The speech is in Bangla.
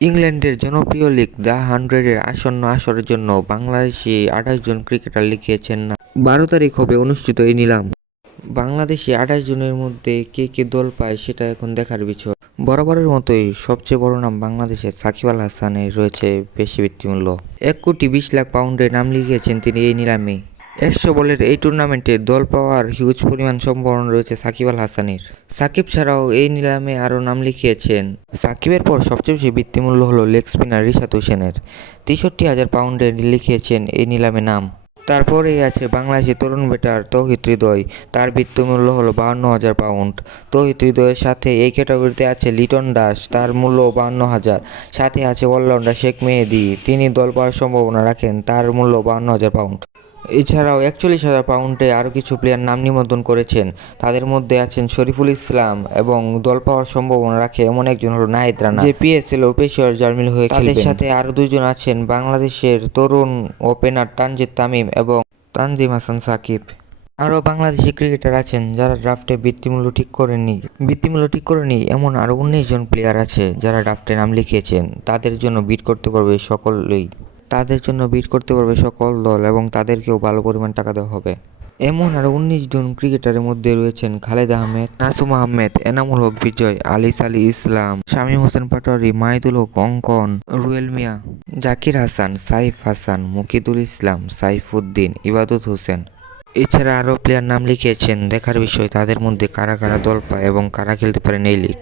ইংল্যান্ডের জনপ্রিয় লিগ দ্য হান্ড্রেডের আসন্ন আসরের জন্য বাংলাদেশে আঠাশ জন ক্রিকেটার লিখিয়েছেন না। বারো তারিখ হবে অনুষ্ঠিত এই নিলাম। বাংলাদেশে আঠাশ জনের মধ্যে কে কে দল পায় সেটা এখন দেখার বিষয়। বরাবরের মতোই সবচেয়ে বড় নাম বাংলাদেশের সাকিব আল হাসানের রয়েছে বেশি বৃত্তিমূল্য এক কোটি বিশ লাখ পাউন্ডের নাম লিখিয়েছেন তিনি এই নিলামে। একশো বলের এই টুর্নামেন্টে দল পাওয়ার হিউজ পরিমাণ সম্ভাবনা রয়েছে সাকিব আল হাসানের। সাকিব ছাড়াও এই নিলামে আরও নাম লিখিয়েছেন। সাকিবের পর সবচেয়ে বেশি বৃত্তিমূল্য হলো লেগ স্পিনার রিশাদ হোসেনের। তেষট্টি হাজার পাউন্ডের লিখিয়েছেন এই নিলামে নাম। তারপরেই আছে বাংলাদেশের তরুণ ব্যাটার তৌহিদ হৃদয়। তার বৃত্তিমূল্য হলো বাহান্ন হাজার পাউন্ড তৌহিদ হৃদয়ের সাথে এই ক্যাটাগরিতে আছে লিটন দাস। তার মূল্য বাহান্ন হাজার। সাথে আছে অলরাউন্ডার শেখ মেহেদি। তিনি দল পাওয়ার সম্ভাবনা রাখেন। তার মূল্য বাহান্ন হাজার পাউন্ড এছাড়াও একচল্লিশ হাজার পাউন্ডে আরও কিছু প্লেয়ার নাম নিবন্ধন করেছেন। তাদের মধ্যে আছেন শরীফুল ইসলাম এবং দল পাওয়ার সম্ভাবনা রাখে এমন একজন হলো নাহিদ রানা। যে পিএসএল ও পেশোয়ার জার্মিল হয়ে তাদের সাথে আরও দুইজন আছেন বাংলাদেশের তরুণ ওপেনার তানজিদ তামিম এবং তানজিম হাসান সাকিব। আরও বাংলাদেশি ক্রিকেটার আছেন যারা ড্রাফটে বৃত্তিমূল্য ঠিক করেননি। বৃত্তিমূল্য ঠিক করেনি এমন আরও উনিশ জন প্লেয়ার আছে যারা ড্রাফটে নাম লিখিয়েছেন। তাদের জন্য বিট করতে পারবে সকলেই। তাদের জন্য বিট করতে পারবে সকল দল এবং তাদেরকেও ভালো পরিমাণ টাকা দেওয়া হবে। এমন আরও উনিশ জন ক্রিকেটারের মধ্যে রয়েছেন খালেদ আহমেদ, নাসুম আহমেদ, এনামুল হক বিজয়, আলিস আলী ইসলাম, শামীম হোসেন পাটোয়ারি মাহিদুল হক অঙ্কন, রুয়েল মিয়া, জাকির হাসান, সাইফ হাসান, মুকিদুল ইসলাম, সাইফুদ্দিন, ইবাদত হোসেন। এছাড়া আরও প্লেয়ার নাম লিখিয়েছেন, দেখার বিষয় তাদের মধ্যে কারা কারা দল পায় এবং কারা খেলতে পারেন এই লিগ।